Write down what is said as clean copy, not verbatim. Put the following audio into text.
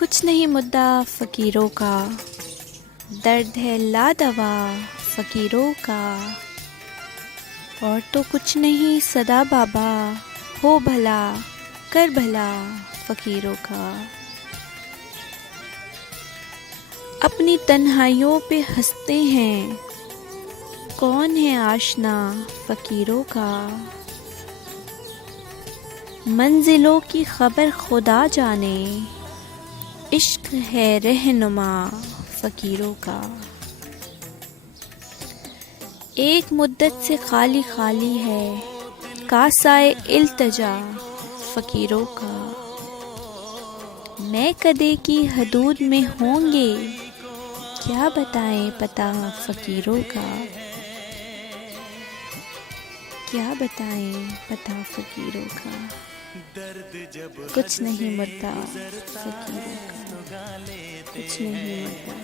कुछ नहीं मुद्दा फ़कीरों का, दर्द है लादवा फ़कीरों का। और तो कुछ नहीं सदा बाबा, हो भला कर भला फ़कीरों का। अपनी तन्हाइयों पे हंसते हैं, कौन है आशना फ़कीरों का। मंजिलों की खबर खुदा जाने, इश्क है रहनुमा फ़कीरों का। एक मुद्दत से खाली खाली है कासाए इल्तिजा फ़कीरों का। मैं कदे की हदूद में होंगे, क्या बताएं पता फ़कीरों का। क्या बताएं पता फ़कीरों का। कुछ नहीं मुद्दा फ़कीरों का, कुछ नहीं मुद्दा।